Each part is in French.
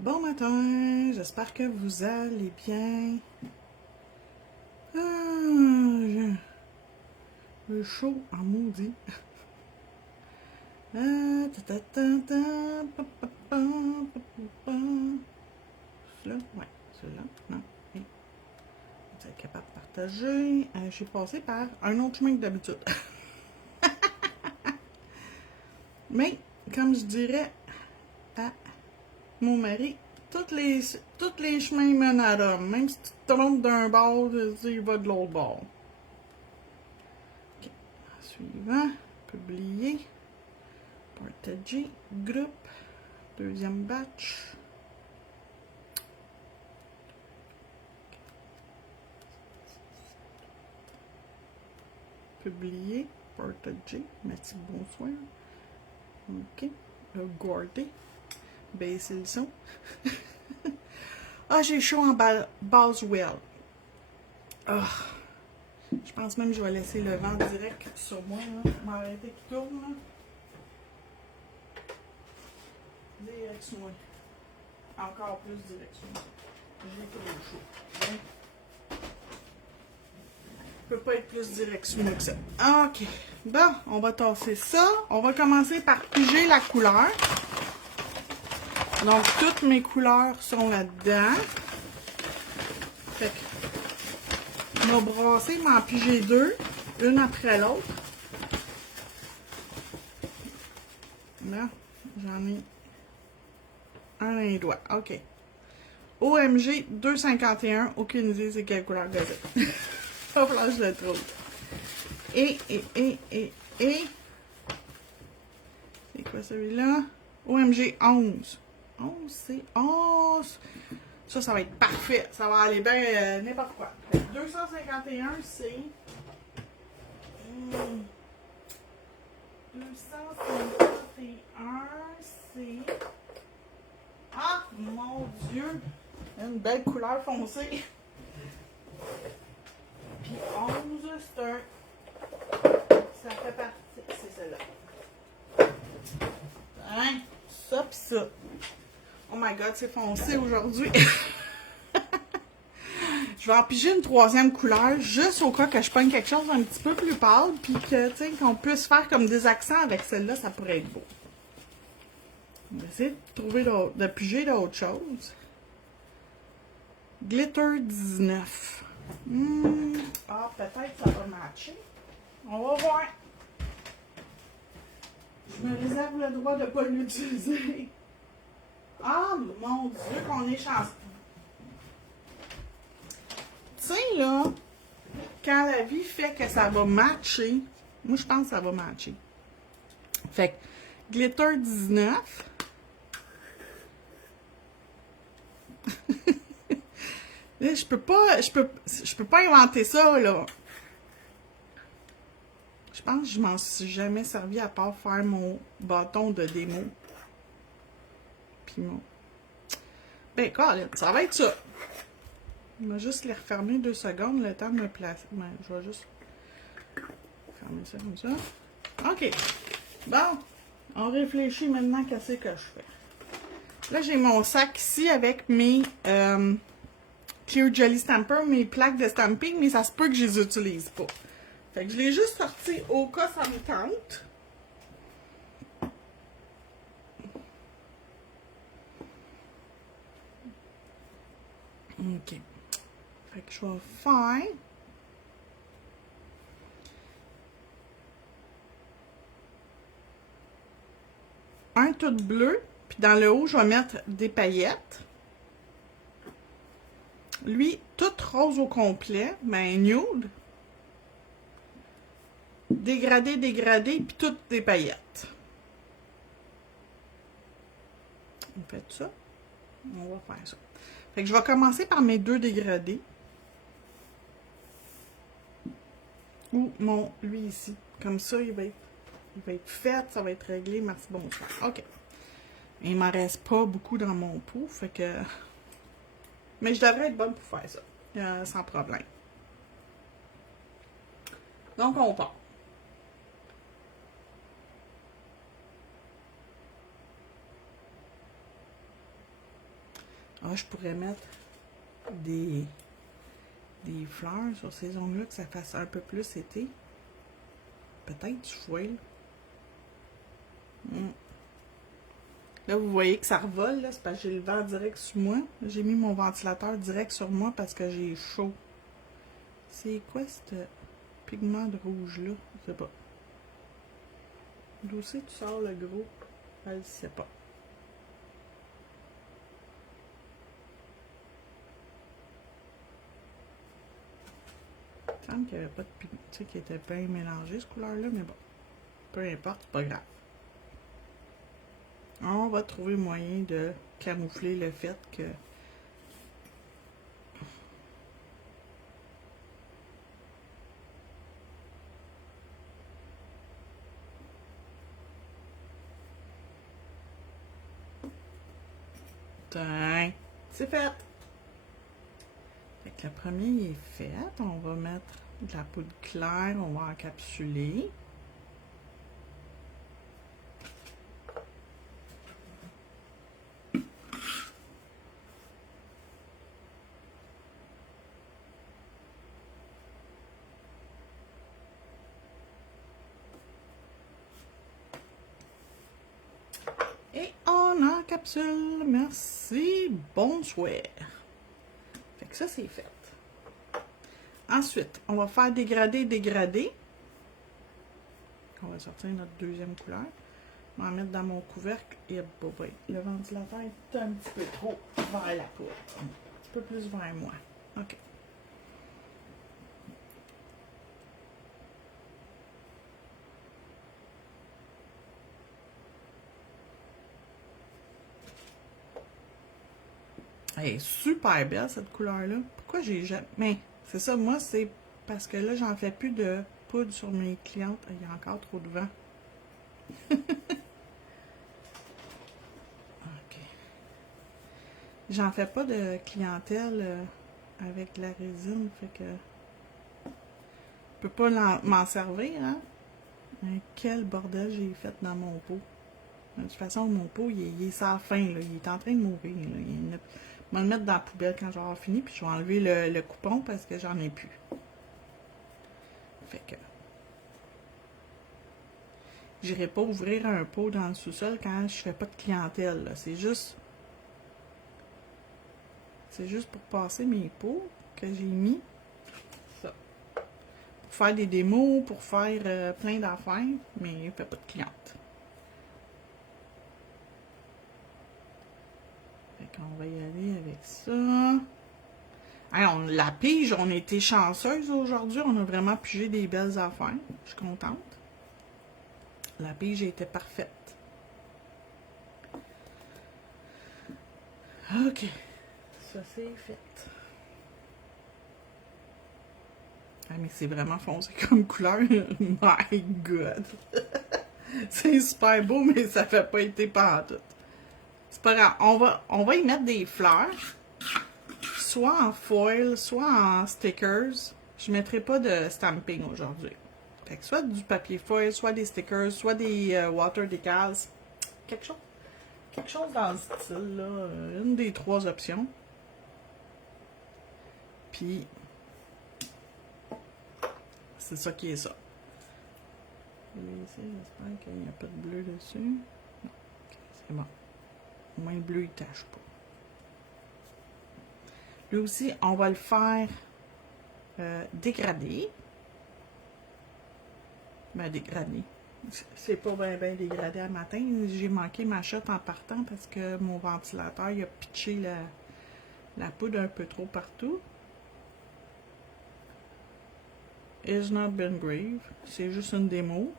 Bon matin, j'espère que vous allez bien. J'ai chaud en maudit. Celui-là? Ouais, celui-là. Non. Hey. Vous êtes capable de partager. J'ai passé par un autre chemin que d'habitude. Mais, comme je dirais à mon mari, tous les chemins mènent à Rome. Même si tu te trompes d'un bord, il va de l'autre bord. Okay. Suivant, publier, partager, groupe, deuxième batch. Publier, partager, merci, bonsoir. Ok, regarder, baisser le son. Ah, j'ai chaud en Boswell. Ah, je pense même que je vais laisser le vent direct sur moi. Je vais m'arrêter qu'il tourne. Là. Direct sur moi. Encore plus direct sur moi. J'ai trop chaud. Hein? Peut pas être plus direct sur moi que ça. Ok. Bon, on va tasser ça. On va commencer par piger la couleur. Donc, toutes mes couleurs sont là-dedans. Fait que, je vais brasser, m'en piger deux, une après l'autre. Là, j'en ai un dans les doigts. OK. OMG 251. Aucune idée c'est quelle couleur que c'est. Va falloir que je le trouve. Et. C'est quoi celui-là? OMG 11. 11, c'est 11. Ça va être parfait. Ça va aller bien n'importe quoi. 251, c'est... 251, c'est... Ah, mon Dieu! Une belle couleur foncée. Puis 11, c'est un... Ça fait partie... C'est celle-là. Hein? Ça pis ça. Oh my God, c'est foncé aujourd'hui. Je vais en piger une troisième couleur, juste au cas que je pogne quelque chose un petit peu plus pâle, puis que, tu sais, qu'on puisse faire comme des accents avec celle-là, ça pourrait être beau. On va essayer de trouver de piger d'autres choses. Glitter 19. Ah, peut-être ça va matcher. On va voir. Je me réserve le droit de ne pas l'utiliser. Ah, mon Dieu, qu'on est chanceux. Tu sais, là, quand la vie fait que ça va matcher, moi, je pense que ça va matcher. Fait que, Glitter 19. Je peux pas inventer ça, là. Je pense que je m'en suis jamais servi à part faire mon bâton de démo. Puis mon... Ben, Colin, ça va être ça. On va juste les refermer 2 secondes, le temps de me placer. Ben, je vais juste fermer ça comme ça. OK. Bon, on réfléchit maintenant à ce que je fais. Là, j'ai mon sac ici avec mes Clear Jelly Stamper, mes plaques de stamping, mais ça se peut que je les utilise pas. Fait que je l'ai juste sorti au cas ça me tente. OK. Fait que je vais faire un tout bleu, puis dans le haut, je vais mettre des paillettes. Lui, tout rose au complet, ben nude. Dégradé, puis toutes des paillettes. On fait ça. On va faire ça. Fait que je vais commencer par mes 2 dégradés. Ou lui ici. Comme ça, il va être fait, ça va être réglé. Merci, bonsoir. OK. Il m'en reste pas beaucoup dans mon pot, fait que... Mais je devrais être bonne pour faire ça. Sans problème. Donc, on part. Ah, je pourrais mettre des fleurs sur ces ongles-là, que ça fasse un peu plus été. Peut-être du foil. Là, vous voyez que ça revole, là, c'est parce que j'ai le vent direct sur moi. J'ai mis mon ventilateur direct sur moi parce que j'ai chaud. C'est quoi ce pigment de rouge-là? Je sais pas. D'où c'est que tu sors le gros? Je ne sais pas. Il me semble qu'il n'y avait pas de pigment, tu sais, qui était bien mélangé, cette couleur-là, mais bon. Peu importe, c'est pas grave. On va trouver moyen de camoufler le fait que c'est fait. Fait que le premier est fait. On va mettre de la poudre claire, on va encapsuler. Et on encapsule. Merci. Bonsoir. Fait que ça, c'est fait. Ensuite, on va faire dégrader. On va sortir notre deuxième couleur. On va mettre dans mon couvercle. Et boy, le ventilateur est un petit peu trop vers la poudre. Un petit peu plus vers moi. OK. Elle est super belle, cette couleur-là. Pourquoi j'ai jamais... Mais, c'est ça, moi, c'est parce que là, j'en fais plus de poudre sur mes clientes. Il y a encore trop de vent. OK. J'en fais pas de clientèle avec la résine, fait que... Je peux pas m'en servir, hein? Mais quel bordel j'ai fait dans mon pot. De toute façon, mon pot, il est sans fin, là. Il est en train de mourir, là. Je vais le mettre dans la poubelle quand j'aurai fini, puis je vais enlever le coupon parce que j'en ai plus. Fait que... J'irai pas ouvrir un pot dans le sous-sol quand je fais pas de clientèle, c'est juste... C'est juste pour passer mes pots que j'ai mis. Ça. Pour faire des démos, pour faire plein d'affaires, mais je fais pas de cliente. On va y aller avec ça. Alors, la pige, on a été chanceuse aujourd'hui. On a vraiment pigé des belles affaires. Je suis contente. La pige était parfaite. OK. Ça, c'est fait. Ah, mais c'est vraiment foncé comme couleur. My God. C'est super beau, mais ça fait pas été pantoute. C'est pas grave. On va y mettre des fleurs. Soit en foil, soit en stickers. Je ne mettrai pas de stamping aujourd'hui. Fait que soit du papier foil, soit des stickers, soit des water decals. Quelque chose dans le style, là. Une des trois options. Puis, c'est ça qui est ça. Ici, j'espère qu'il n'y a pas de bleu dessus. Non. Okay, c'est bon. Au moins, le bleu, il ne tâche pas. Lui aussi, on va le faire dégrader. Ben, dégrader. C'est pas bien dégradé à matin. J'ai manqué ma shot en partant parce que mon ventilateur il a pitché la poudre un peu trop partout. It's not been grave. C'est juste une démo.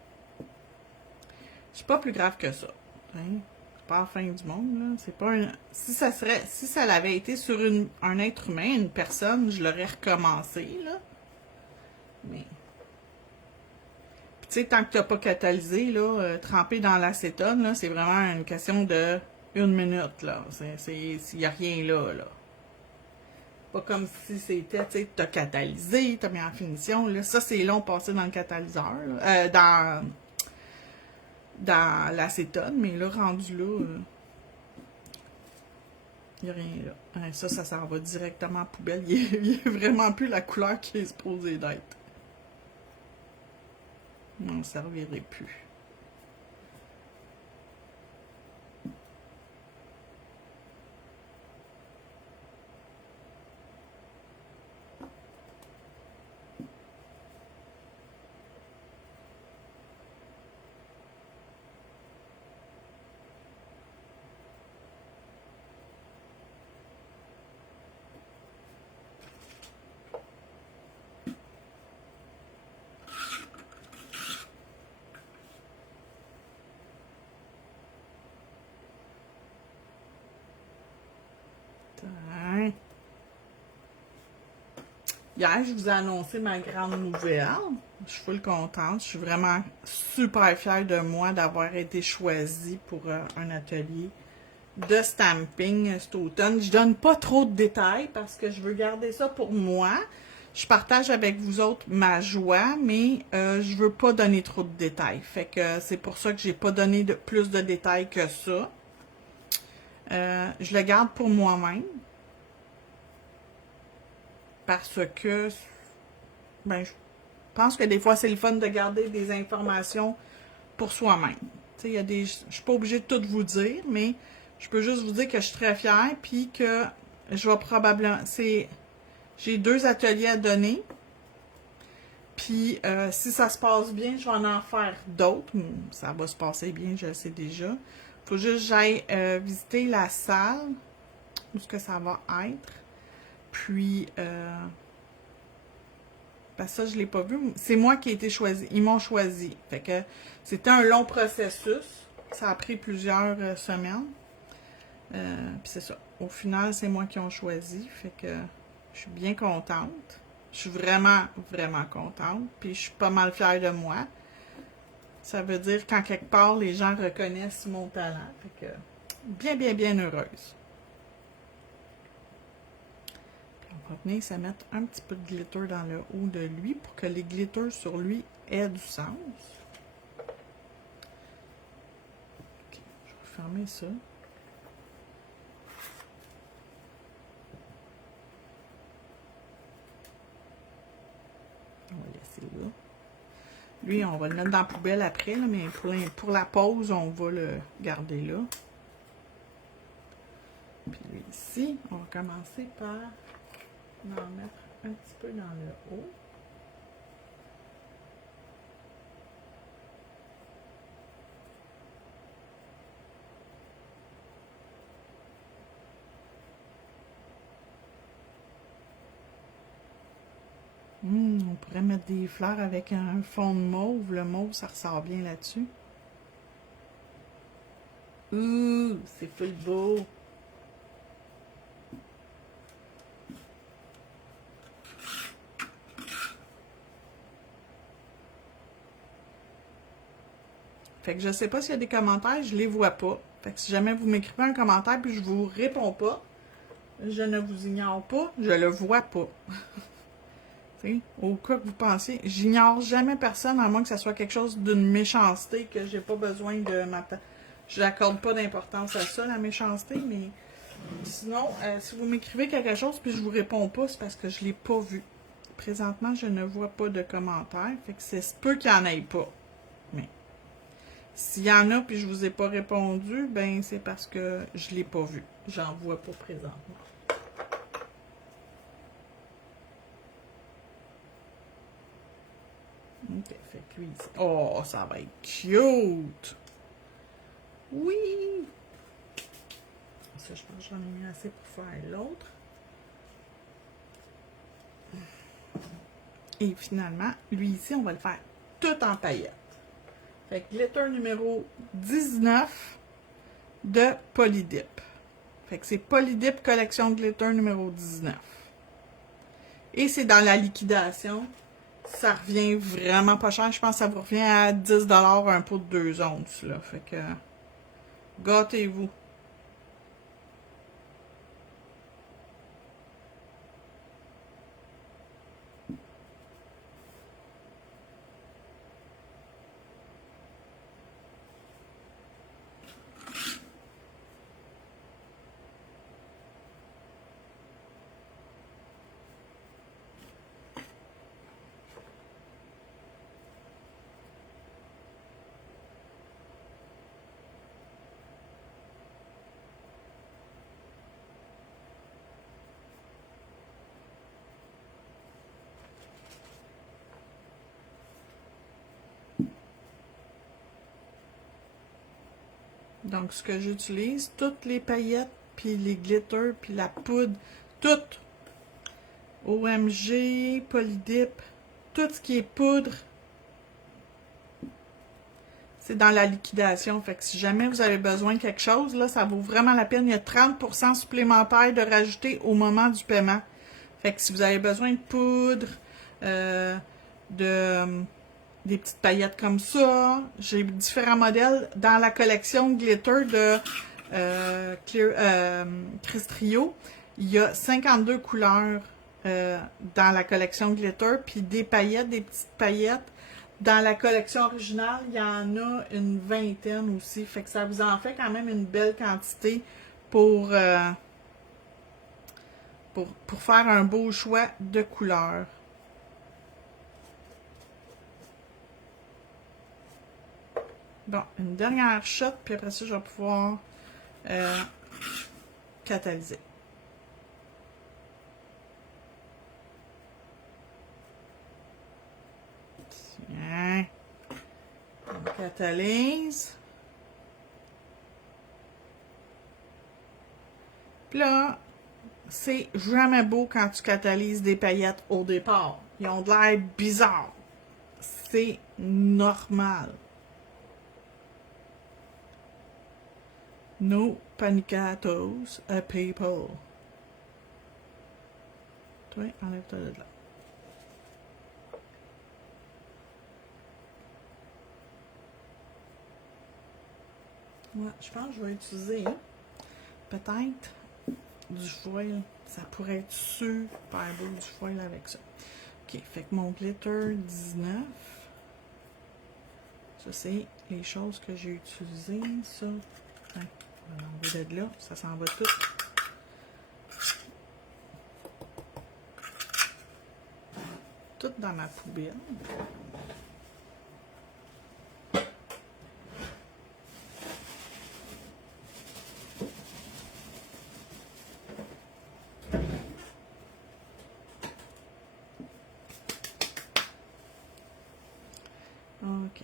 C'est pas plus grave que ça. Hein? C'est pas la fin du monde, là. C'est pas un... Si ça l'avait été sur un être humain, une personne, je l'aurais recommencé, là. Mais... Puis tu sais, tant que t'as pas catalysé, là, trempé dans l'acétone, là, c'est vraiment une question de 1 minute, là. Il n'y a rien là, là. Pas comme si c'était, tu sais, t'as catalysé, t'as mis en finition, là. Ça, c'est long passé dans le catalyseur, là. Dans l'acétone, mais là, rendu là, Il n'y a rien là. Hein, ça s'en va directement à poubelle. Il est vraiment plus la couleur qui est supposée d'être. On ne servirait plus. Hein. Hier, je vous ai annoncé ma grande nouvelle. Je suis full contente. Je suis vraiment super fière de moi d'avoir été choisie pour un atelier de stamping cet automne. Je donne pas trop de détails parce que je veux garder ça pour moi. Je partage avec vous autres ma joie, mais je veux pas donner trop de détails. Fait que c'est pour ça que j'ai pas donné plus de détails que ça. Je le garde pour moi-même. Parce que ben, je pense que des fois, c'est le fun de garder des informations pour soi-même. Tu sais, il y a des. Je suis pas obligée de tout vous dire, mais je peux juste vous dire que je suis très fière, puis que je vais probablement. J'ai 2 ateliers à donner. Puis, si ça se passe bien, je vais en faire d'autres. Ça va se passer bien, je le sais déjà. Faut juste que j'aille visiter la salle, où est-ce que ça va être. Puis, parce que ça, je ne l'ai pas vu. C'est moi qui ai été choisi. Ils m'ont choisi. Fait que c'était un long processus. Ça a pris plusieurs semaines. Puis c'est ça. Au final, c'est moi qui ont choisi. Fait que je suis bien contente. Je suis vraiment, vraiment contente. Puis je suis pas mal fière de moi. Ça veut dire qu'en quelque part, les gens reconnaissent mon talent. Fait que bien, bien, bien heureuse. On va venir se mettre un petit peu de glitter dans le haut de lui pour que les glitters sur lui aient du sens. Ok, je vais fermer ça. On va laisser là. Lui, on va le mettre dans la poubelle après, là, mais pour la pause, on va le garder là. Puis lui ici, on va commencer par en mettre un petit peu dans le haut. On pourrait mettre des fleurs avec un fond de mauve. Le mauve, ça ressort bien là-dessus. Ouh, c'est full beau. Fait que je sais pas s'il y a des commentaires, je les vois pas. Fait que si jamais vous m'écrivez un commentaire puis je vous réponds pas, je ne vous ignore pas, je le vois pas. Au cas que vous pensiez, j'ignore jamais personne, à moins que ça soit quelque chose d'une méchanceté que j'ai pas besoin de m'attendre. Je n'accorde pas d'importance à ça, la méchanceté, mais sinon, si vous m'écrivez quelque chose puis je vous réponds pas, c'est parce que je l'ai pas vu. Présentement, je ne vois pas de commentaires, fait que c'est peu qu'il n'y en ait pas. Mais s'il y en a puis je vous ai pas répondu, ben c'est parce que je l'ai pas vu. J'en vois pas présentement. Ok, fait que lui, oh, ça va être cute! Oui! Ça, je pense que j'en ai mis assez pour faire l'autre. Et finalement, lui ici, on va le faire tout en paillettes. Fait que glitter numéro 19 de Polydip. Fait que c'est Polydip Collection Glitter numéro 19. Et c'est dans la liquidation. Ça revient vraiment pas cher. Je pense que ça vous revient à 10$ un pot de 2 onces. Là. Fait que gâtez-vous. Donc, ce que j'utilise, toutes les paillettes, puis les glitters, puis la poudre, tout. OMG, Polydip, tout ce qui est poudre, c'est dans la liquidation. Fait que si jamais vous avez besoin de quelque chose, là, ça vaut vraiment la peine. Il y a 30% supplémentaire de rajouter au moment du paiement. Fait que si vous avez besoin de poudre, des petites paillettes comme ça, j'ai différents modèles dans la collection glitter de Crystrio. Il y a 52 couleurs dans la collection glitter, puis des paillettes, des petites paillettes. Dans la collection originale, il y en a une vingtaine aussi. Fait que ça vous en fait quand même une belle quantité pour faire un beau choix de couleurs. Bon, une dernière shot, puis après ça, je vais pouvoir catalyser. Tiens. On catalyse. Puis là, c'est jamais beau quand tu catalyses des paillettes au départ. Ils ont de l'air bizarre. C'est normal. No panicatos a people. Toi, enlève-toi de là. Ouais, je pense que je vais utiliser peut-être du foil. Ça pourrait être super beau du foil avec ça. Ok, fait que mon glitter 19. Ça, c'est les choses que j'ai utilisées. Ça, hein, on va l'enlever de là. Ça s'en va tout. Tout dans ma poubelle. OK.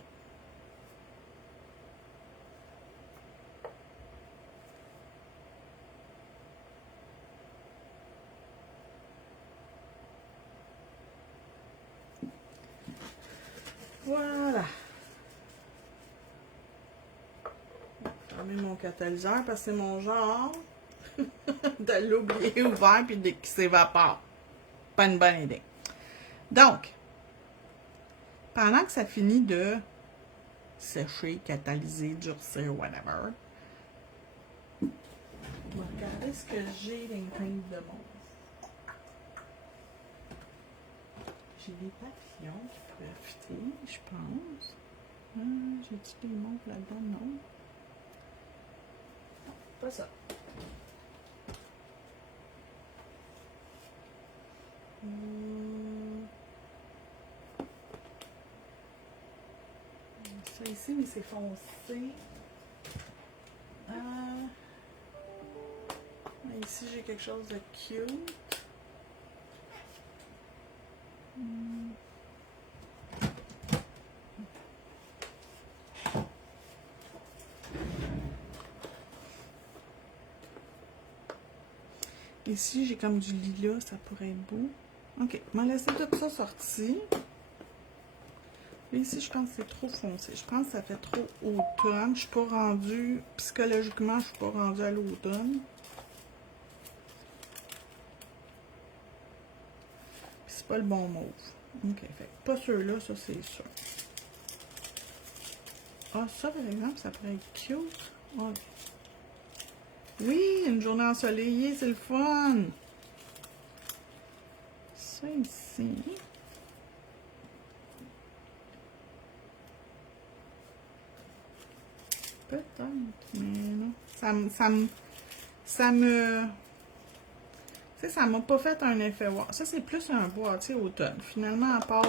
Voilà. Fermer mon catalyseur parce que c'est mon genre de l'oublier ouvert puis qu'il s'évapore. Pas une bonne idée. Donc, pendant que ça finit de sécher, catalyser, durcir, whatever, on va regarder ce que j'ai dans les teintes de mauve. J'ai des papillons qui pourraient fitter, je pense. J'ai-tu des mauves là-dedans? Non. Non, pas ça. Ça ici, mais c'est foncé. Ici, j'ai quelque chose de cute. Ici, j'ai comme du lilas, ça pourrait être beau. Ok, je vais laisser tout ça sorti. Et ici, je pense que c'est trop foncé. Je pense que ça fait trop automne. Je suis pas rendue, psychologiquement, je suis pas rendue à l'automne. Puis c'est pas le bon mauve. Ok, fait pas ceux-là, ça c'est sûr. Ah, ça par exemple, ça pourrait être cute. Ok. Oui, une journée ensoleillée, c'est le fun. Ça ici. Peut-être, mais non. Ça me... Tu sais, ça m'a pas fait un effet wow. Ça, c'est plus un boîtier automne. Finalement, à part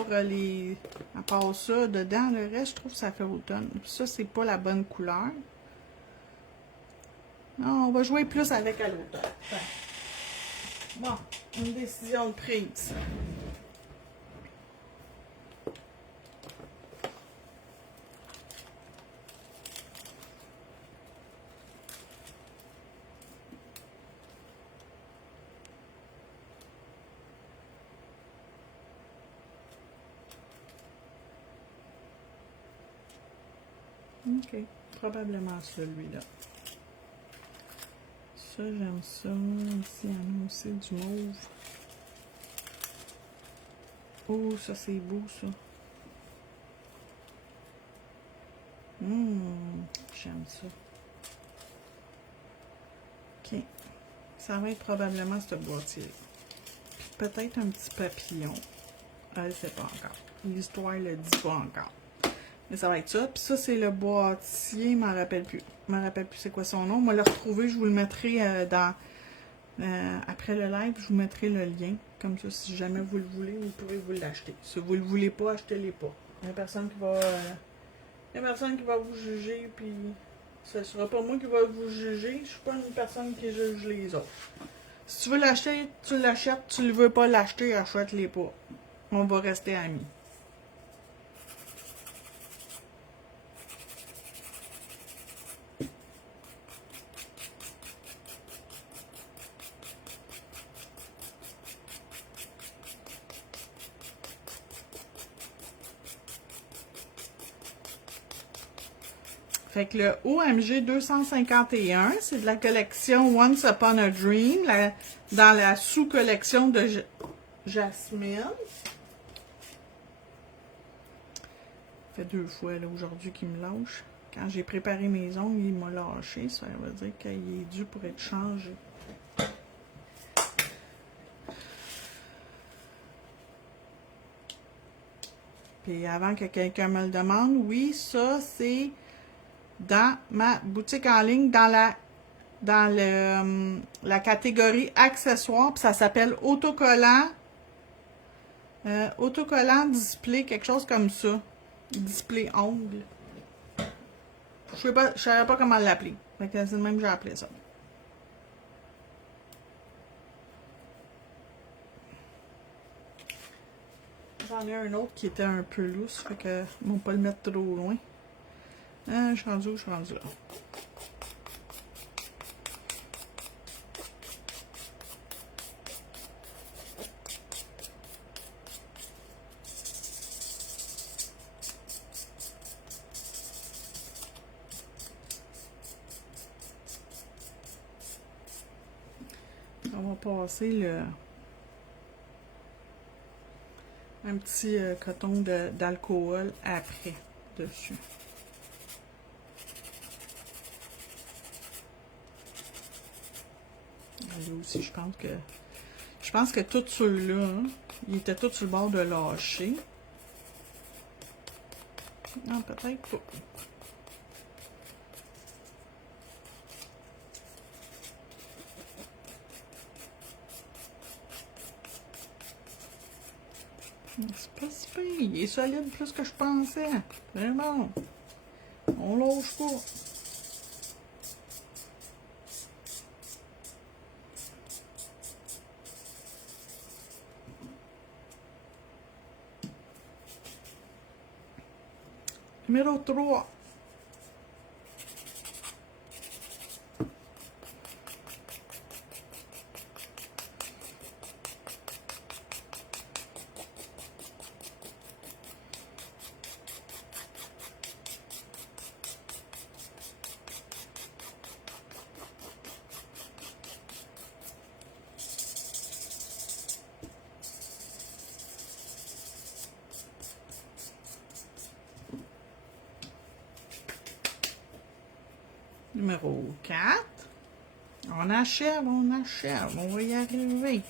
ça, dedans, le reste, je trouve que ça fait automne. Puis ça, c'est pas la bonne couleur. Non, on va jouer plus avec à l'automne. Bon, une décision de prise. OK. Probablement celui-là. Ça, j'aime ça. Ici, il y en a aussi du mauve. Oh, ça, c'est beau, ça. J'aime ça. OK. Ça va être probablement ce boîtier. Puis peut-être un petit papillon. Elle ne sait pas encore. L'histoire ne le dit pas encore. Mais ça va être ça. Puis ça, c'est le boîtier. Je m'en rappelle plus. Je m'en rappelle plus c'est quoi son nom. Moi, le retrouver, je vous le mettrai dans... après le live, je vous mettrai le lien. Comme ça, si jamais vous le voulez, vous pouvez vous l'acheter. Si vous ne le voulez pas, achetez-les pas. Il n'y a personne qui va... il y a personne qui va vous juger, puis ce sera pas moi qui va vous juger. Je suis pas une personne qui juge les autres. Si tu veux l'acheter, tu l'achètes. Tu ne veux pas l'acheter, achète-les pas. On va rester amis. Fait que le OMG 251, c'est de la collection Once Upon a Dream, dans la sous-collection de Jasmine. Ça fait 2 fois aujourd'hui qu'il me lâche. Quand j'ai préparé mes ongles, il m'a lâché. Ça veut dire qu'il est dû pour être changé. Puis avant que quelqu'un me le demande, oui, ça c'est dans ma boutique en ligne, dans la catégorie accessoires, puis ça s'appelle autocollant, autocollant display, quelque chose comme ça. Display ongle. Je savais pas comment l'appeler. Fait que c'est le même que j'ai appelé ça. J'en ai un autre qui était un peu lousse, fait que on va pas le mettre trop loin. Je suis rendu où? Je suis rendu là. On va passer un petit coton d'alcool après dessus. Là aussi, je pense que tous ceux-là, hein, ils étaient tous sur le bord de lâcher. Non, peut-être pas. C'est pas si pire. Il est solide plus que je pensais. C'est bon. On lâche pas. Numéro 3. Numéro 4. On achève, on achève. On va y arriver.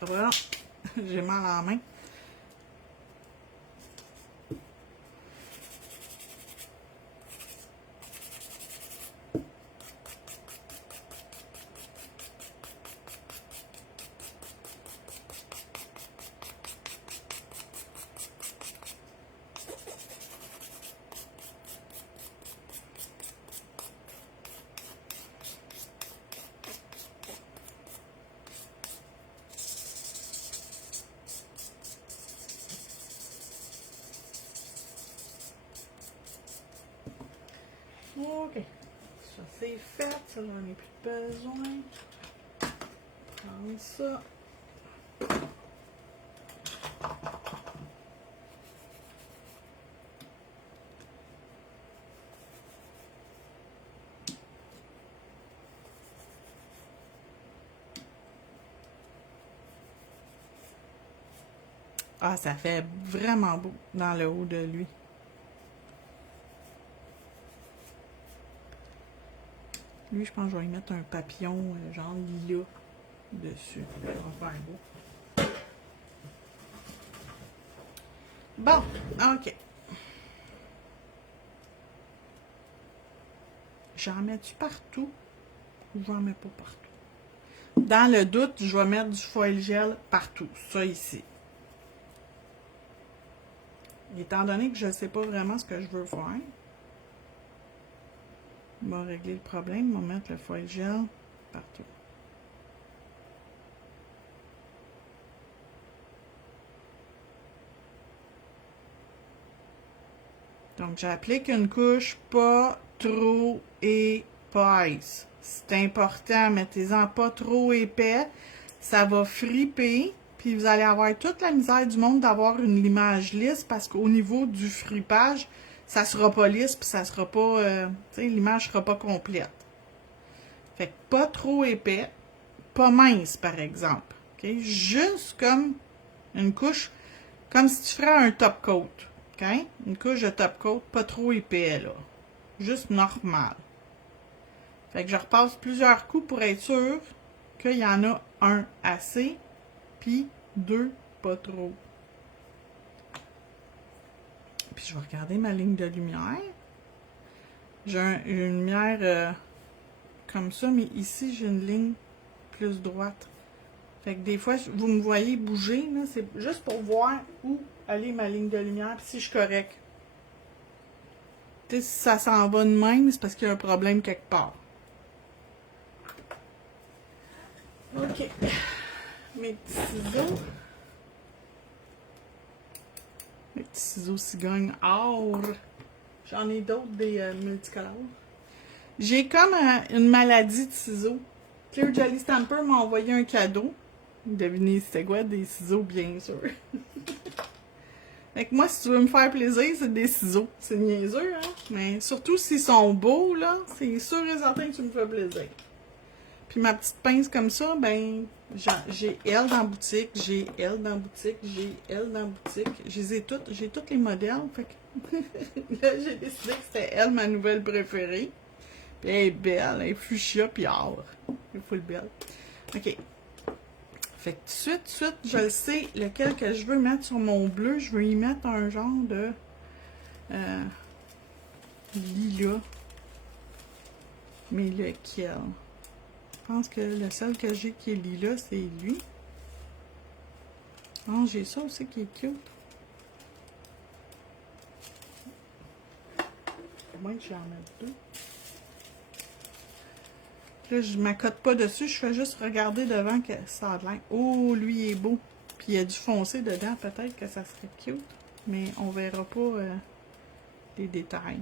Voilà. J'ai mal à la main. OK. Ça, c'est fait. Ça, j'en ai plus besoin. Prendre ça. Ah, ça fait vraiment beau dans le haut de lui. Lui, je pense que je vais y mettre un papillon genre lilas dessus. Ça va faire beau. Bon, OK. J'en mets-tu partout ou j'en mets pas partout? Dans le doute, je vais mettre du foil gel partout. Ça ici. Étant donné que je ne sais pas vraiment ce que je veux faire, on va régler le problème. On va mettre le foil gel partout. Donc, j'applique une couche pas trop épaisse. C'est important, mettez-en pas trop épais. Ça va friper, puis vous allez avoir toute la misère du monde d'avoir une limage lisse parce qu'au niveau du fripage, ça sera pas lisse, puis ça sera pas, tu sais, l'image sera pas complète. Fait que pas trop épais, pas mince par exemple. Okay? Juste comme une couche, comme si tu ferais un top coat. Okay? Une couche de top coat, pas trop épais là. Juste normal. Fait que je repasse plusieurs coups pour être sûr qu'il y en a un assez, puis deux pas trop. Puis je vais regarder ma ligne de lumière. J'ai une lumière comme ça, mais ici j'ai une ligne plus droite. Fait que des fois, vous me voyez bouger, c'est juste pour voir où aller ma ligne de lumière, puis si je suis correct. Tu sais, si ça s'en va de même, c'est parce qu'il y a un problème quelque part. OK. Mes petits ciseaux. Mes petits ciseaux cigogne or. J'en ai d'autres, des multicolores. J'ai comme une maladie de ciseaux. Clear Jelly Stamper m'a envoyé un cadeau. Devinez c'était quoi? Des ciseaux, bien sûr. Fait que moi, si tu veux me faire plaisir, c'est des ciseaux. C'est niaiseux, hein? Mais surtout s'ils sont beaux, là, c'est sûr et certain que tu me fais plaisir. Puis ma petite pince comme ça, ben, j'ai elle dans la boutique, j'ai elle dans la boutique, j'ai elle dans la boutique. J'ai tous les modèles. Fait que là, j'ai décidé que c'était elle ma nouvelle préférée. Puis elle est belle, elle est fuchsia puis or. Elle est full belle. OK. Fait que tout de suite, je le sais, lequel que je veux mettre sur mon bleu. Je veux y mettre un genre de lilas. Mais lequel? Je pense que le seul que j'ai qui est lilas, c'est lui. Ah, j'ai ça aussi qui est cute. Au moins que j'en mette deux. Là, je ne m'accote pas dessus, je fais juste regarder devant que ça a l'air. Oh, lui il est beau. Puis il y a du foncé dedans, peut-être que ça serait cute. Mais on verra pas les détails.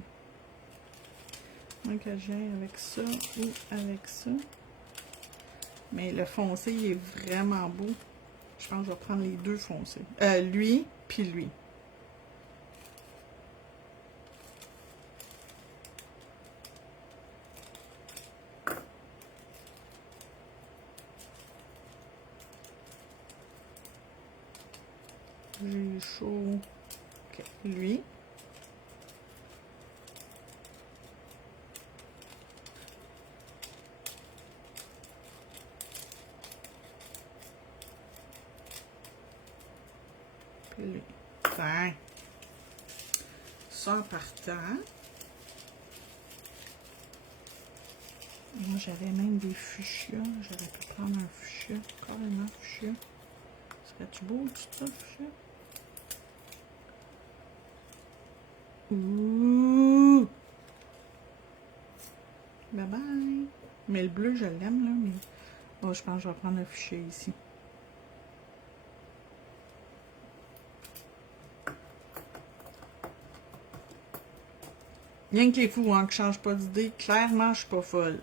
Donc, je viens avec ça ou avec ça. Mais le foncé, il est vraiment beau. Je pense que je vais prendre les deux foncés. Lui, puis lui. J'ai chaud. OK. Lui. Puis lui. Ben. Ça en partant. Moi, j'avais même des fuchsias. J'aurais pu prendre un fuchsia. Carrément fuchsia. Serait-tu beau, tout ça, fuchsia? Ouh! Bye bye! Mais le bleu, je l'aime, là, mais... Bon, je pense que je vais prendre le fuchsia ici. Rien que les fous hein, qui changent pas d'idée, clairement, je suis pas folle.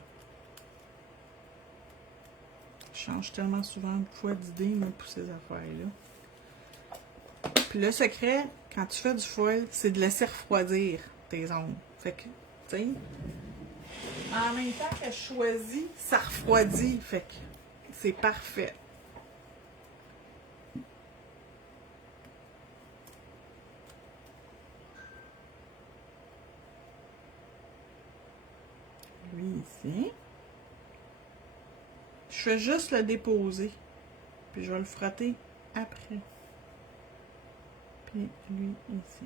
Je change tellement souvent de fois d'idée, moi, pour ces affaires-là. Puis le secret, quand tu fais du foil, c'est de laisser refroidir tes ongles. Fait que, tu sais, en même temps que je choisis, ça refroidit. Fait que c'est parfait. Lui ici. Je fais juste le déposer. Puis je vais le frotter après. Puis lui ici.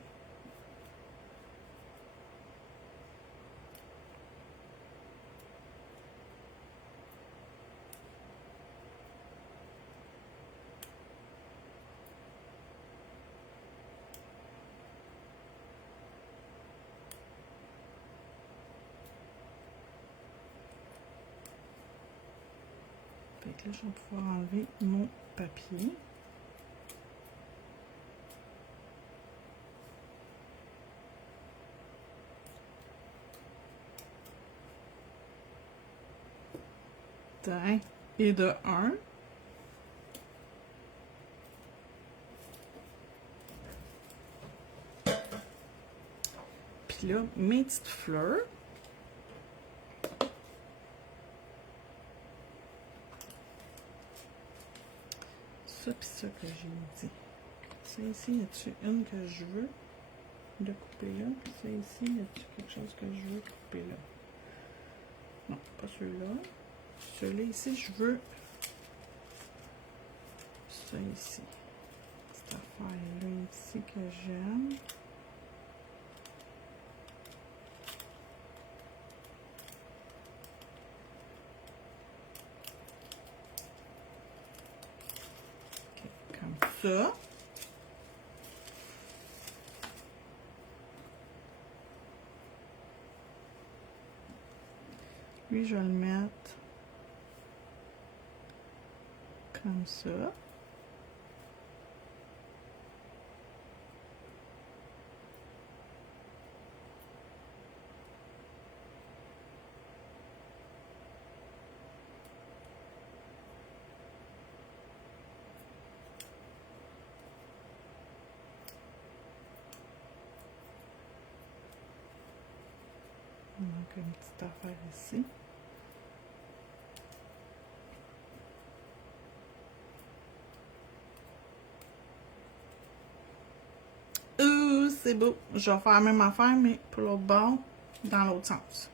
Fait que là, je vais pouvoir enlever mon papier. d'un et de 1. Puis là, mes petites fleurs. Ça, puis ça que j'ai dit. Ça ici, y a-tu une que je veux de couper là? Puis ça ici, y a-tu quelque chose que je veux couper là? Non, pas celui-là. Celui-là ici, je veux ça ici. Cette affaire-là ici que j'aime. OK, comme ça. Lui, je vais le mettre comme ça. Il manque une petite affaire ici. C'est beau. Je vais faire la même affaire, mais pour l'autre bord, dans l'autre sens.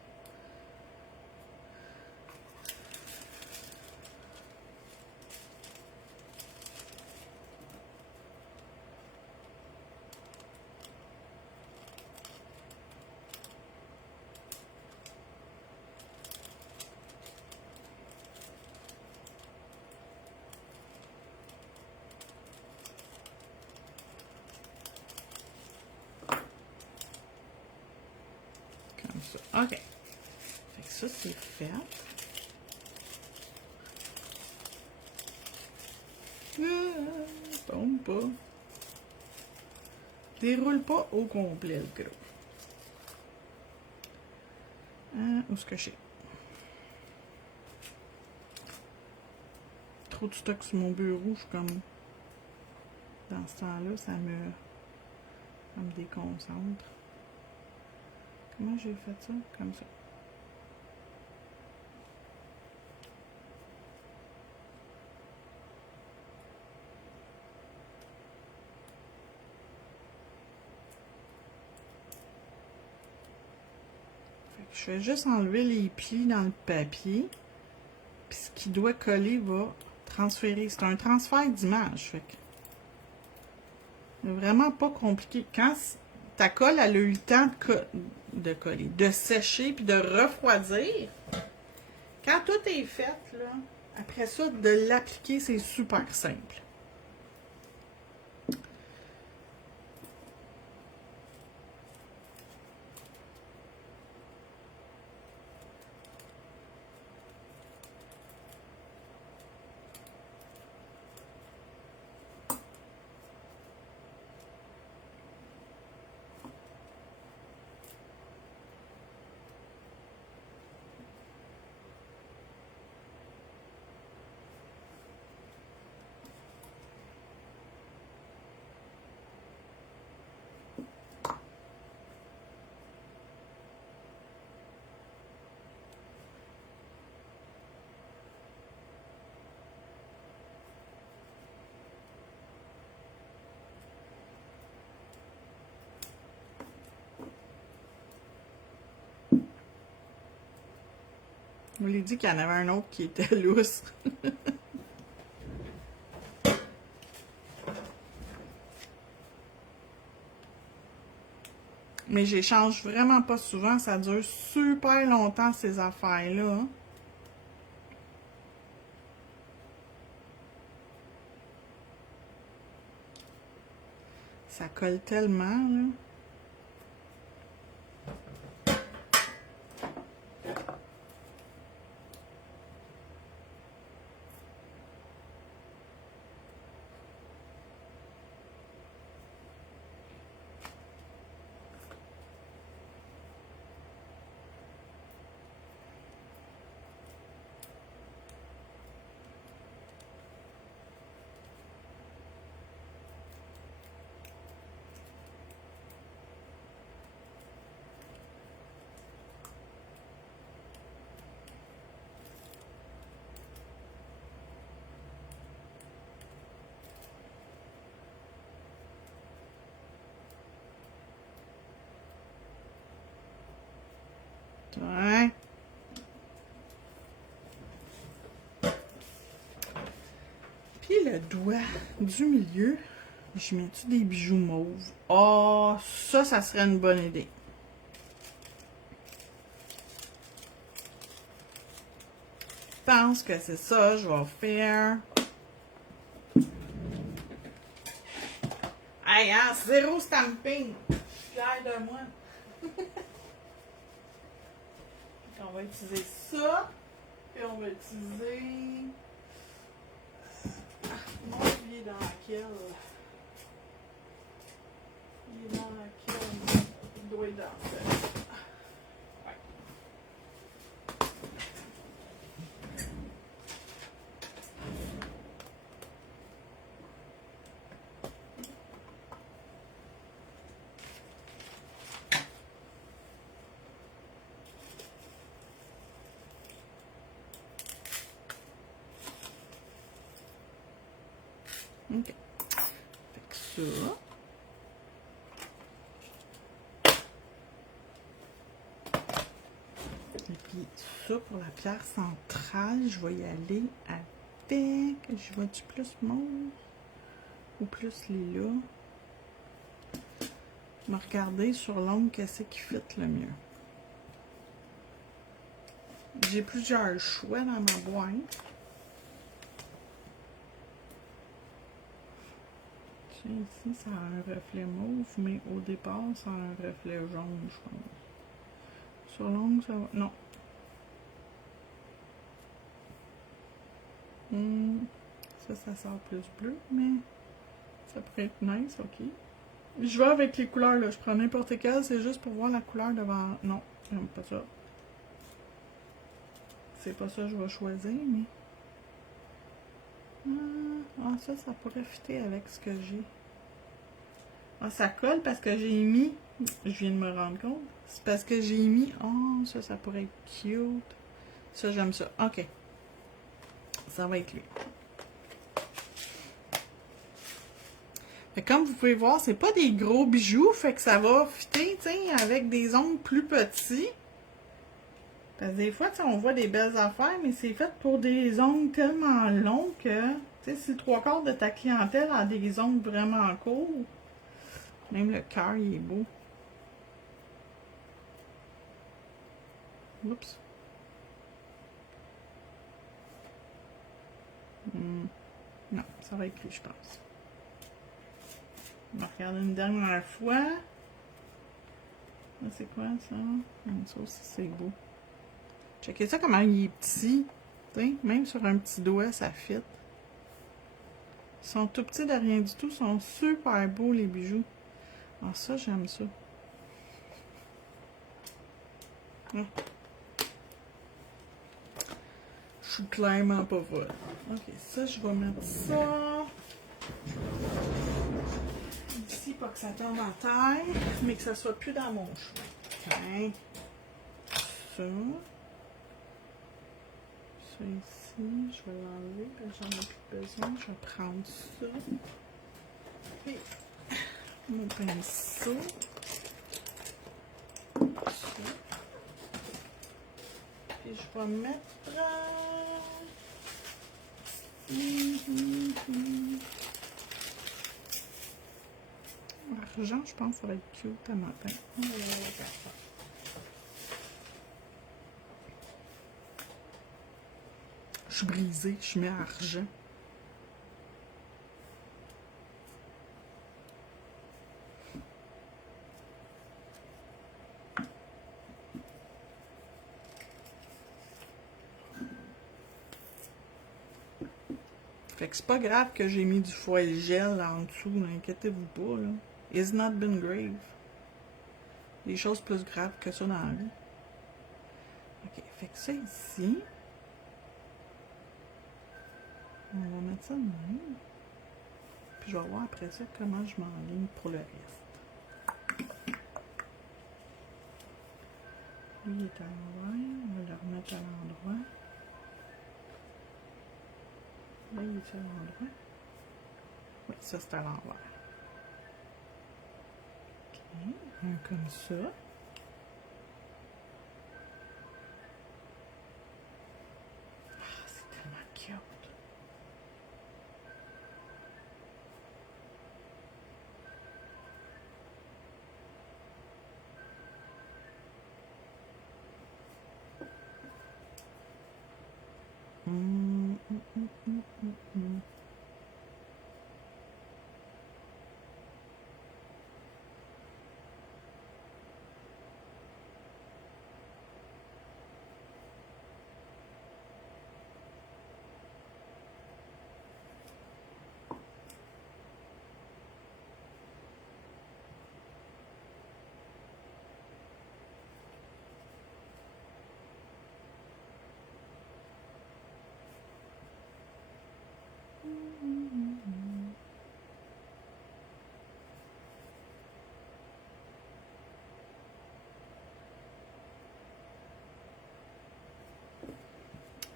Comme ça. OK. Fait que ça, c'est fait. Tombe pas. Déroule pas au complet le gros. Où est-ce que j'ai? Trop de stock sur mon bureau, je suis comme... Dans ce temps-là, ça me déconcentre. Comment j'ai fait ça? Comme ça. Fait que je vais juste enlever les plis dans le papier. Puis ce qui doit coller va transférer. C'est un transfert d'image. Fait que c'est vraiment pas compliqué. Quand ta colle, elle a eu le temps de coller, de sécher puis de refroidir, quand tout est fait, là, après ça, de l'appliquer, c'est super simple. Je vous l'ai dit qu'il y en avait un autre qui était lousse. Mais j'échange vraiment pas souvent. Ça dure super longtemps, ces affaires-là. Ça colle tellement, là. Ouais. Puis le doigt du milieu, je mets-tu des bijoux mauves? Oh, ça serait une bonne idée. Je pense que c'est ça, je vais faire. Hey, hein, zéro stamping. Je suis fière de moi. On va utiliser ça. Et on va utiliser. Mon il est dans laquelle? Il est dans laquelle? Il doit être dans celle. Ouais. OK. Fait que ça. Et puis ça, pour la pierre centrale, je vais y aller avec... Je vois-tu plus mauve ou plus lilas? Je vais regarder sur l'ongle qu'est-ce qui fit le mieux. J'ai plusieurs choix dans ma boîte. Ici, ça a un reflet mauve, mais au départ, ça a un reflet jaune, je pense. Sur l'ongle, ça va... Non. Ça sort plus bleu, mais ça pourrait être nice, ok. Je vais avec les couleurs, là. Je prends n'importe quelle, c'est juste pour voir la couleur devant... Non, j'aime pas ça. C'est pas ça que je vais choisir, mais... Ah, ça pourrait fitter avec ce que j'ai. Ah, ça colle parce que j'ai mis... Je viens de me rendre compte. C'est parce que j'ai mis... Oh, ça pourrait être cute. Ça, j'aime ça. OK. Ça va être lui. Fait comme vous pouvez voir, c'est pas des gros bijoux, fait que ça va fitter, tu sais, avec des ongles plus petits. Parce que des fois, tu sais, on voit des belles affaires, mais c'est fait pour des ongles tellement longs que, tu sais, si 3/4 de ta clientèle a des ongles vraiment courts, même le cœur, il est beau. Oups. Non, ça va être plus, je pense. On va regarder une dernière fois. C'est quoi ça? Ça aussi, c'est beau. Checkez ça comment il est petit. T'sais, même sur un petit doigt, ça fit. Ils sont tout petits de rien du tout. Ils sont super beaux, les bijoux. Ah, ça, j'aime ça. Ah. Je suis clairement pas folle. Ok, ça, je vais mettre ça. Ici, pas que ça tombe en terre, mais que ça soit plus dans mon choix. Ok. Ça. Ça ici, je vais l'enlever parce que j'en ai plus besoin. Je vais prendre ça. Et mon pinceau. Ça. Puis je vais mettre... Argent, je pense que ça va être cute à matin. Je suis brisée, je mets argent. Fait que c'est pas grave que j'ai mis du foil gel en dessous, inquiétez-vous pas, là. It's not been grave. Des choses plus graves que ça dans la vie. Ok, fait que ça ici. On va mettre ça de même. Puis je vais voir après ça comment je m'enligne pour le reste. Lui, il est à l'endroit. On va le remettre à l'endroit. Là, il est à l'endroit. Oui, ça, c'est à l'envers. Ok, un comme ça. Ah, c'est tellement cute.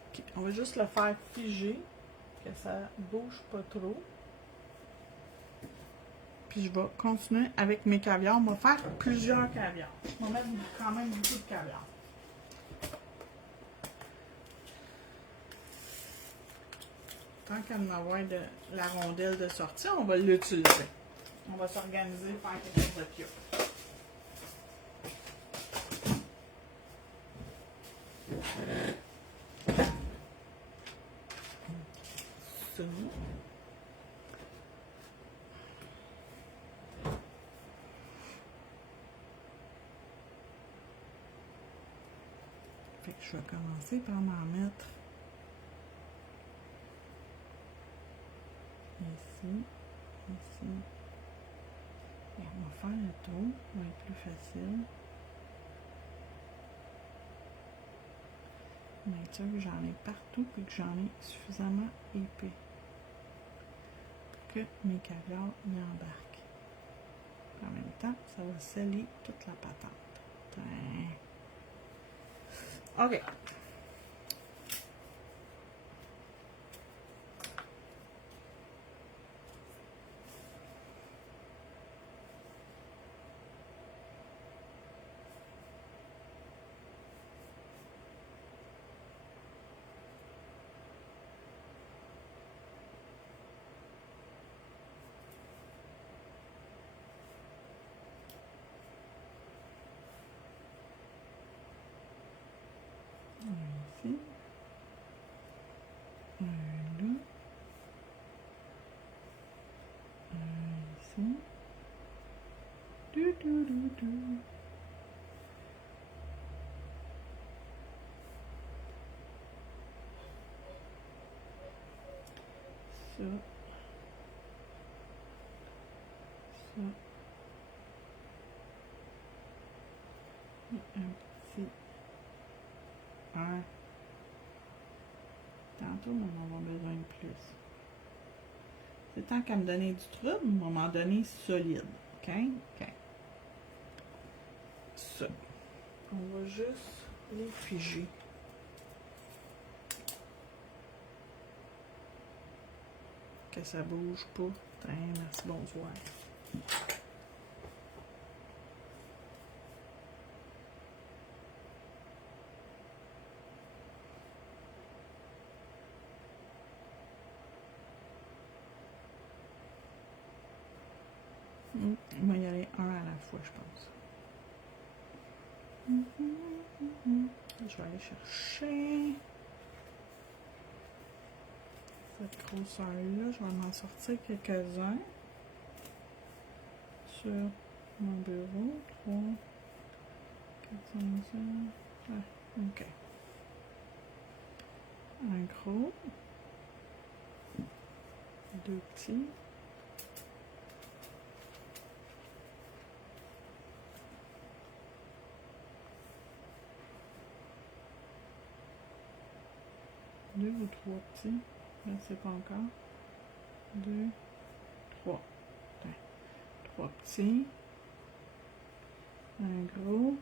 Ok, on va juste le faire figer, que ça bouge pas trop. Puis je vais continuer avec mes caviars. On va faire plusieurs caviars. On va mettre quand même beaucoup de caviar. Tant qu'à en avoir de la rondelle de sortie, on va l'utiliser. On va s'organiser pour faire quelque chose de cute. Ça. Fait que je vais commencer par m'en mettre ici, ici. Et on va faire le tour, ça va être plus facile. Mais ça que j'en ai partout et que j'en ai suffisamment épais pour que mes caviars y embarquent. En même temps, ça va sceller toute la patente. OK. Ici. Un là. Un ici. Ça. Ça. Et un petit. Un. Tantôt, on va avoir besoin de plus. C'est tant qu'à me donner du trouble, on va m'en donner solide. OK? OK. Ça. On va juste les figer. Que ça bouge pas. Merci, bonsoir. Il va y aller un à la fois, je pense. Je vais aller chercher cette grosseur-là. Je vais m'en sortir quelques-uns sur mon bureau. 3, 4, 5, 6. Ah, ok. Un gros. Deux petits. Deux ou trois petits. Là, c'est pas encore. Deux, trois. Ouais. Trois petits. Un gros.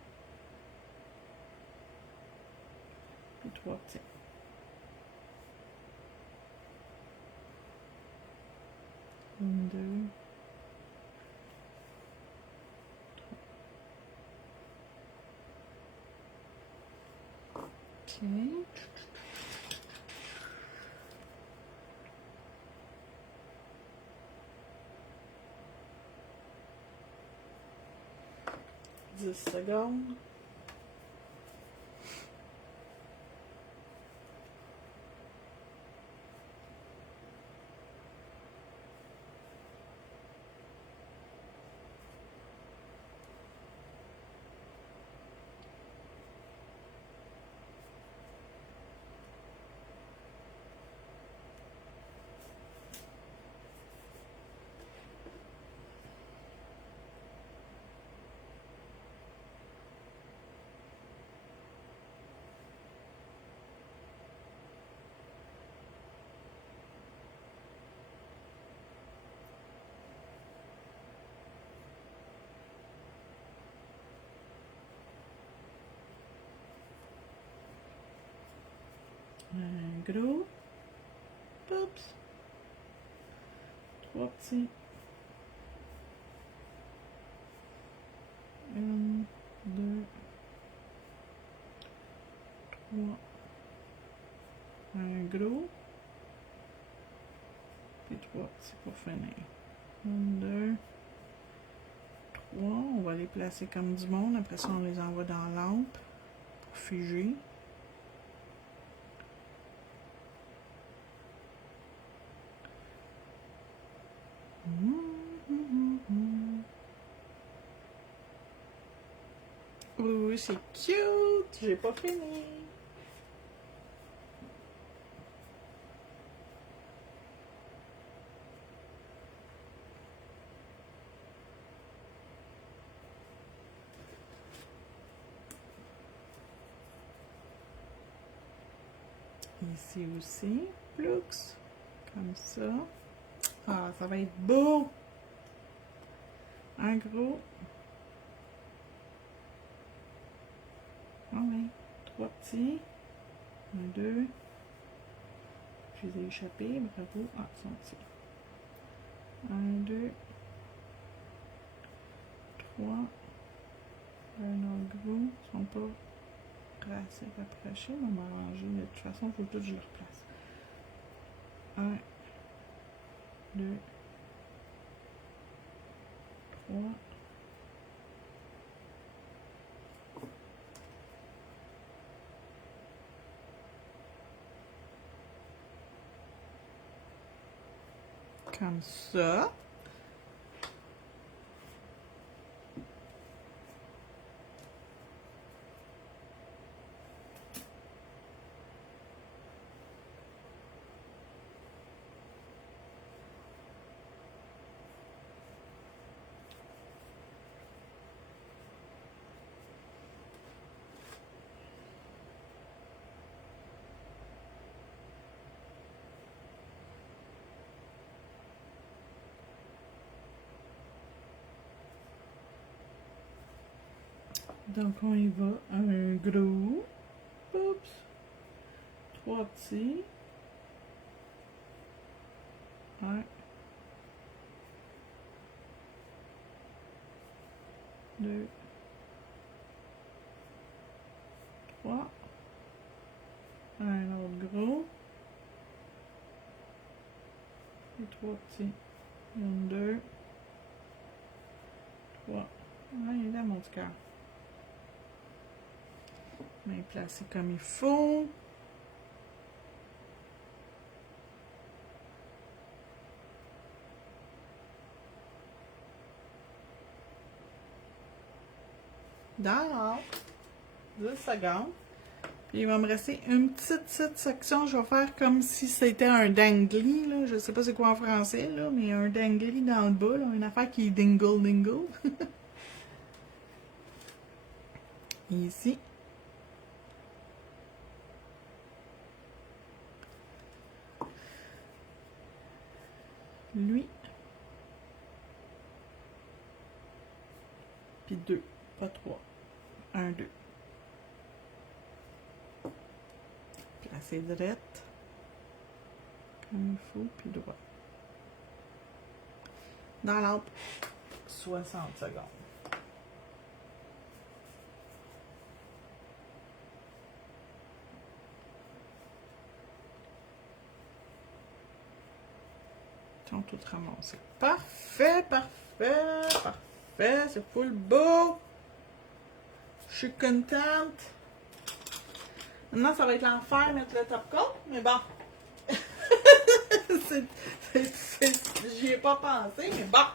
Et trois petits. Une, deux. Ok. 10 secondes. Un gros. Oups. Trois petits. Une, deux, trois. Un gros. Puis trois petits pour finir. Une, deux, trois. On va les placer comme du monde. Après ça, on les envoie dans la lampe pour figer. Ouh, c'est cute! J'ai pas fini! Ici aussi, flux, comme ça. Ah, ça va être beau! Un gros. Ah oui, trois petits. Un, deux. Je les ai échappés, bravo. Ah, ils sont ici. Un, deux. Trois. Un autre gros. Ils sont pas assez rapprochés. On va m'arranger. De toute façon, il faut que je les replace. Un. Deux. Trois. Comme ça. Donc, on y va. Un gros. Oups. Trois petits. Un. Deux. Trois. Un autre gros. Et trois petits. Une, deux. 3. Il est là, mon petit cœur. Bien placé comme il faut. Dans l'autre. 10 secondes. Puis il va me rester une petite section. Je vais faire comme si c'était un dangly. Là. Je sais pas c'est quoi en français, là, mais un dangly dans le bas. Là, une affaire qui est dingle. Ici. Lui. Puis 2, pas 3. 1, 2. Placez droite. Comme il faut, puis droit. Dans l'autre, 60 secondes. Ils sont tous ramassés. Parfait. C'est full beau. Je suis contente. Maintenant, ça va être l'enfer mettre le top coat, mais bon. J'y ai pas pensé, mais bon,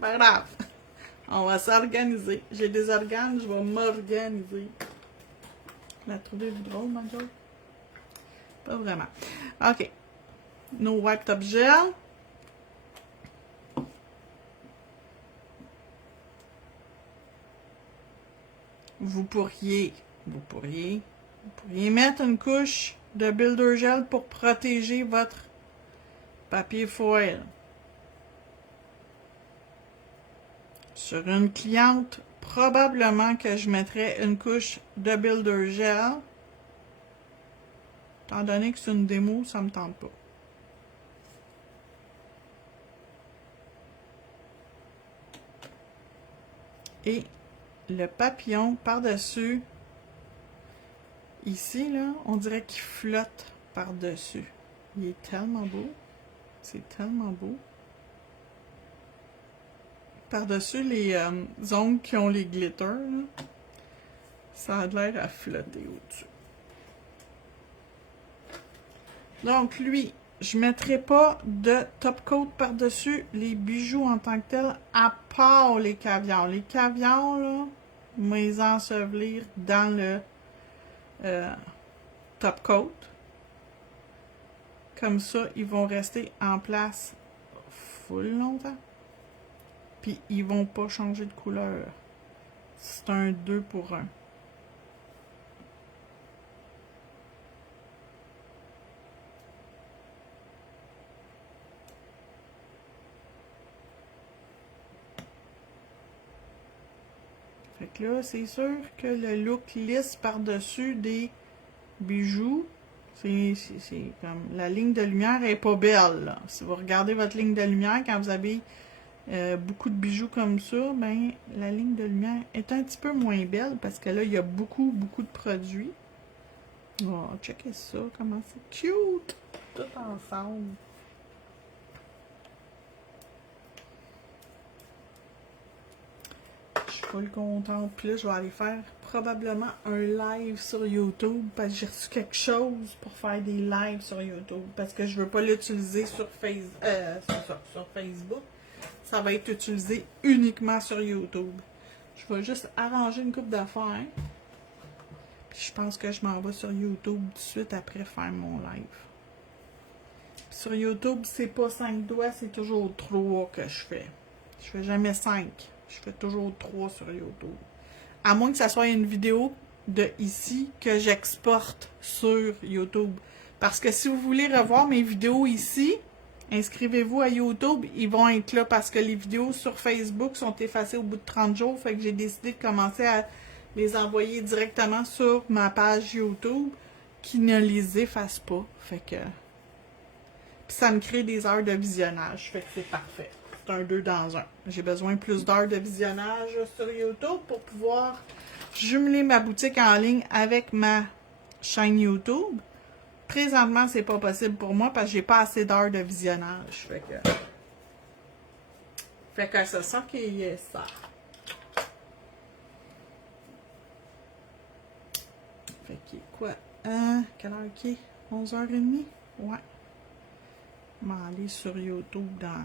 pas grave. On va s'organiser. J'ai des organes, je vais m'organiser. La trouvez-vous drôle, ma joke? Pas vraiment. OK. Nos wipe top gel. Vous pourriez mettre une couche de Builder Gel pour protéger votre papier foil. Sur une cliente, probablement que je mettrais une couche de Builder Gel. Étant donné que c'est une démo, ça me tente pas. Et le papillon par-dessus, ici, là, on dirait qu'il flotte par-dessus. Il est tellement beau. C'est tellement beau. Par-dessus les ongles qui ont les glitters, là, ça a l'air à flotter au-dessus. Donc, lui, je ne mettrai pas de top coat par-dessus les bijoux en tant que tels, à part les caviars. Les caviars, là, je vais les ensevelir dans le top coat. Comme ça, ils vont rester en place full longtemps. Puis, ils vont pas changer de couleur. C'est un 2 pour 1. Fait que là, c'est sûr que le look lisse par-dessus des bijoux, c'est comme la ligne de lumière est pas belle. Là. Si vous regardez votre ligne de lumière, quand vous avez beaucoup de bijoux comme ça, ben la ligne de lumière est un petit peu moins belle parce que là, il y a beaucoup de produits. Oh, checkez ça, comment c'est cute! Tout ensemble. Je suis pas le contente. Puis là, je vais aller faire probablement un live sur YouTube parce que j'ai reçu quelque chose pour faire des lives sur YouTube parce que je veux pas l'utiliser sur Facebook. Ça va être utilisé uniquement sur YouTube. Je vais juste arranger une coupe d'affaires. Puis je pense que je m'en vais sur YouTube tout de suite après faire mon live. Puis sur YouTube, c'est pas 5 doigts, c'est toujours 3 que je fais. Je fais jamais 5. Je fais toujours 3 sur YouTube. À moins que ça soit une vidéo de ici que j'exporte sur YouTube. Parce que si vous voulez revoir mes vidéos ici, inscrivez-vous à YouTube. Ils vont être là parce que les vidéos sur Facebook sont effacées au bout de 30 jours. Fait que j'ai décidé de commencer à les envoyer directement sur ma page YouTube qui ne les efface pas. Fait que... Puis ça me crée des heures de visionnage. Fait que c'est parfait. C'est un 2 dans 1. J'ai besoin de plus d'heures de visionnage sur YouTube pour pouvoir jumeler ma boutique en ligne avec ma chaîne YouTube. Présentement, c'est pas possible pour moi parce que j'ai pas assez d'heures de visionnage. Fait que c'est ça qui est ça. Fait qu'il est quoi? Quelle heure qu'il est? 11h30? Ouais. Je vais aller sur YouTube dans,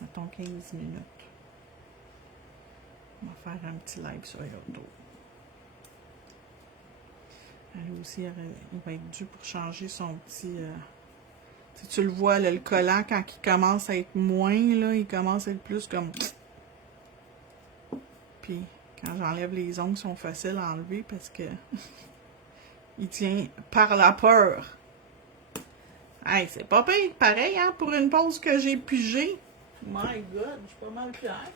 mettons, 15 minutes. On va faire un petit live sur YouTube. Elle aussi, il va être dû pour changer son petit... tu le vois, là, le collant, quand il commence à être moins, là, il commence à être plus comme... Puis, quand j'enlève les ongles, ils sont faciles à enlever parce que... il tient par la peur. Hey, c'est pas pire, pareil, hein, pour une pause que j'ai pigée. My God, je suis pas mal fière.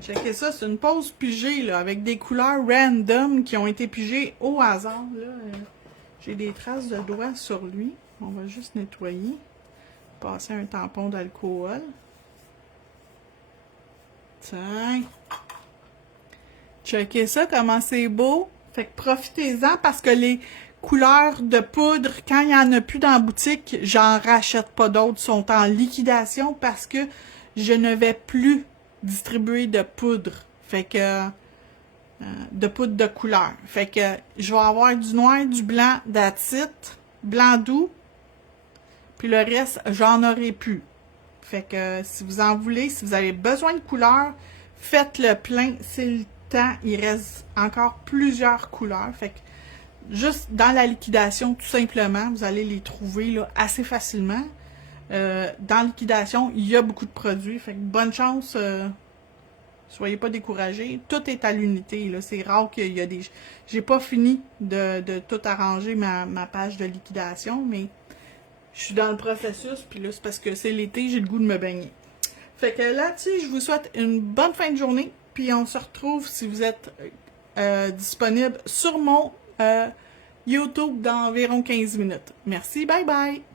Checkez ça, c'est une pause pigée, là, avec des couleurs random qui ont été pigées au hasard, là. J'ai des traces de doigts sur lui. On va juste nettoyer. Passer un tampon d'alcool. Tiens. Checkez ça, comment c'est beau. Fait que profitez-en parce que les couleurs de poudre, quand il n'y en a plus dans la boutique, j'en rachète pas d'autres, sont en liquidation parce que je ne vais plus distribuer de poudre. Fait que de poudre de couleur. Fait que je vais avoir du noir, du blanc, d'acide, blanc doux, puis le reste, j'en aurai plus. Fait que si vous en voulez, si vous avez besoin de couleurs, faites le plein, c'est le temps. Il reste encore plusieurs couleurs. Fait que juste dans la liquidation, tout simplement, vous allez les trouver là, assez facilement. Dans la liquidation, il y a beaucoup de produits. Fait que bonne chance. Soyez pas découragés. Tout est à l'unité. C'est rare qu'il y a des... J'ai pas fini de tout arranger ma page de liquidation, mais je suis dans le processus. Puis là, c'est parce que c'est l'été, j'ai le goût de me baigner. Fait que là-dessus, je vous souhaite une bonne fin de journée. Puis on se retrouve si vous êtes disponible sur mon YouTube dans environ 15 minutes. Merci, bye bye!